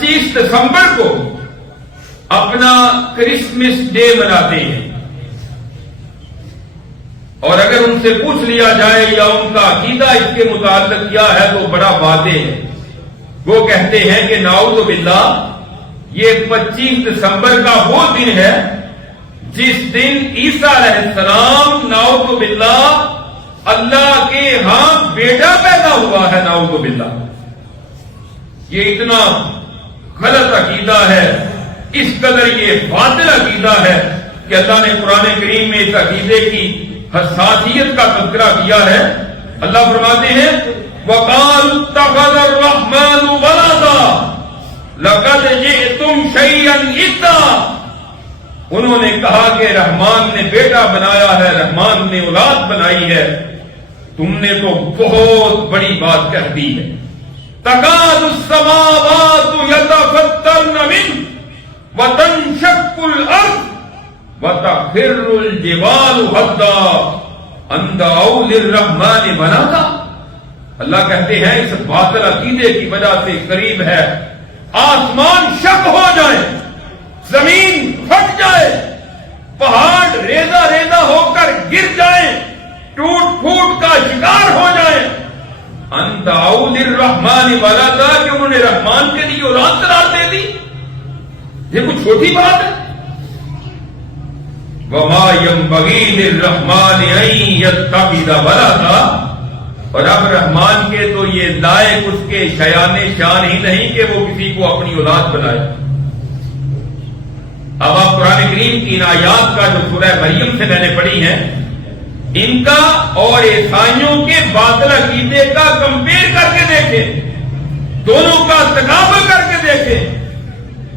25 دسمبر کو اپنا Christmas day مناتے ہیں، اور اگر ان سے پوچھ لیا جائے یا ان کا عقیدہ اس کے متعلق کیا ہے تو بڑا واضح ہے۔ وہ کہتے ہیں کہ نعوذ باللہ یہ 25 دسمبر کا وہ دن ہے جس دن عیسیٰ علیہ السلام نعوذ باللہ اللہ کے ہاں بیٹا پیدا ہوا ہے۔ نعوذ باللہ یہ اتنا غلط عقیدہ ہے، اس قدر یہ باطل عقیدہ ہے کہ اللہ نے قرآن کریم میں اس عقیدے کی حساسیت کا تذکرہ کیا ہے۔ اللہ فرماتے ہیں وَقَالُوا اتَّخَذَ الرَّحْمَنُ وَلَدًا لَقَدْ جِئْتُمْ شَيْئًا إِدًّا، انہوں نے کہا کہ رحمان نے بیٹا بنایا ہے، رحمان نے اولاد بنائی ہے، تم نے تو بہت بڑی بات کہہ دی ہے۔ تَكَادُ السَّمَاوَاتُ يَتَفَطَّرْنَ مِنْهُ وَتَنشَقُّ الْأَرْضُ وَتَخِرُّ الْجِبَالُ هَدًّا أَن دَعَوْا لِلرَّحْمَنِ وَلَدًا۔ اللہ کہتے ہیں اس باطل عقیدے کی وجہ سے قریب ہے آسمان شق ہو جائے، زمین پھٹ جائے، پہاڑ ریزہ ریزہ ہو کر گر جائیں، ٹوٹ پھوٹ کا شکار ہو جائیں۔ ان دعوا للرحمن ولدا، کہ انہوں نے رحمان کے لیے اولاد قرار دے دی، یہ کچھ چھوٹی بات ہے؟ وما ينبغي للرحمن ان يتخذ ولدا، اور اب رحمان کے تو یہ لائق اس کے شیان شان ہی نہیں کہ وہ کسی کو اپنی اولاد بنائے۔ اب آپ قرآن کریم کی ان آیات کا جو سورہ مریم سے میں نے پڑھی ہیں، ان کا اور عیسائیوں کے باطل عقیدے کا کمپیئر کر کے دیکھیں، دونوں کا تقابل کر کے دیکھیں۔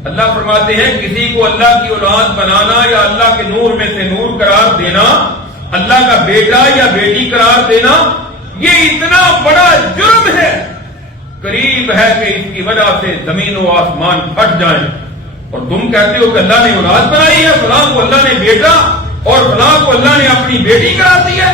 اللہ فرماتے ہیں کسی کو اللہ کی اولاد بنانا یا اللہ کے نور میں سے نور قرار دینا، اللہ کا بیٹا یا بیٹی قرار دینا، یہ اتنا بڑا جرم ہے، قریب ہے کہ اس کی وجہ سے زمین و آسمان پھٹ جائیں، اور تم کہتے ہو کہ اللہ نے اولاد بنائی ہے، فلاں کو اللہ نے بیٹا اور فلاں کو اللہ نے اپنی بیٹی قرار دی ہے۔